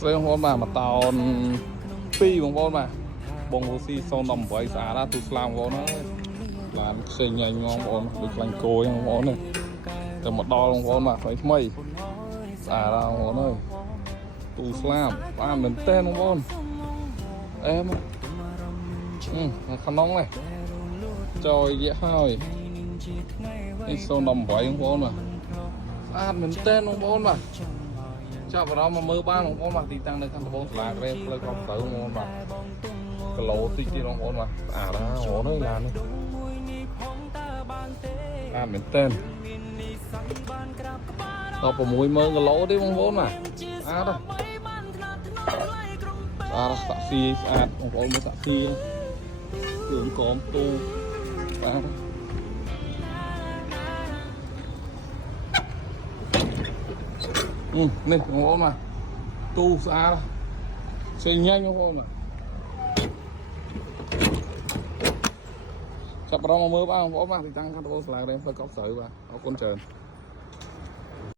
ស្រីបងប្អូនបាទមកតោន2បងប្អូនបាទបងរូស៊ី018ស្អាតណាទូស្លាមបងប្អូនអើយឡានខ្ចីញ៉ាញ់បងប្អូនដូចខ្លាញ់គោហ្នឹងបងប្អូននេះតែមកដល់បងប្អូនបាទថ្មីស្អាតណាបងប្អូនអើយទូស្លាមបានមែនតើបងប្អូនអែមក្នុងនេះចូលយៈហើយនេះ018បងប្អូនបាទស្អាតមែនតើបងប្អូនបាទចាប់អារម្មណ៍មកមើលបានបងប្អូនបាទទីតាំងនៅខាងត្បូងសាលាក្រែផ្លូវកប់ទៅបងប្អូនបាទគីឡូតិចទៀតបងប្អូនបាទស្អាតណាស់បងប្អូនអើយឡាននេះស្អាតមែនតើដល់60000គីឡូទេបងប្អូនបាទស្អាតណាស់សាក់ស៊ីស្អាតបងប្អូនមើលសាក់ស៊ីគ្រឿងកងទូស្អាតនេះបងប្អូនមកទូស្អាតផ្សេងញ៉ាញ់បងប្អូនមកចាប់រងមកមើលបាទបងប្អូនបាទទីតាំងខាងត្បូងសាលារៀនផ្លូវកប់ស្រូវបាទអរគុណច្រើន